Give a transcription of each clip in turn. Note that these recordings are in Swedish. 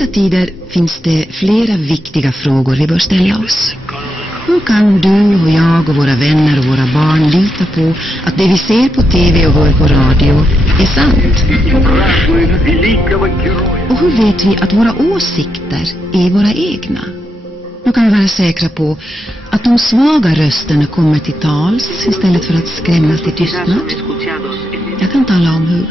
dessa tider finns det flera viktiga frågor vi bör ställa oss. Hur kan du och jag och våra vänner och våra barn lita på att det vi ser på tv och hör på radio är sant? Och hur vet vi att våra åsikter är våra egna? Nu kan vi vara säkra på att de svaga rösterna kommer till tals istället för att skrämmas till tystnad. Jag kan tala om hur.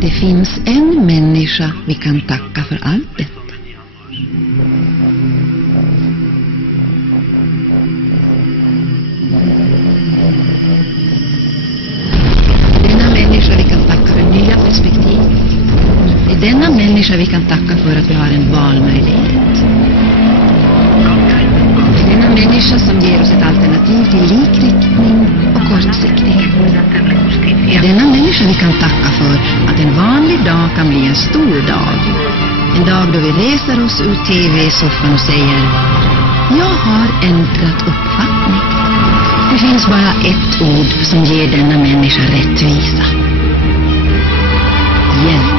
Det finns en människa vi kan tacka för allt detta. Denna människa vi kan tacka för nya perspektiv. Det är denna människa vi kan tacka för att vi har en valmöjlighet. Det är denna människa som ger oss ett alternativ till likriktning och kortsiktighet. Det är denna människa vi kan tacka för att en vanlig dag kan bli en stor dag. En dag då vi reser oss ur tv-soffan och säger: jag har ändrat uppfattning. Det finns bara ett ord som ger denna människa rättvisa. Hjälp.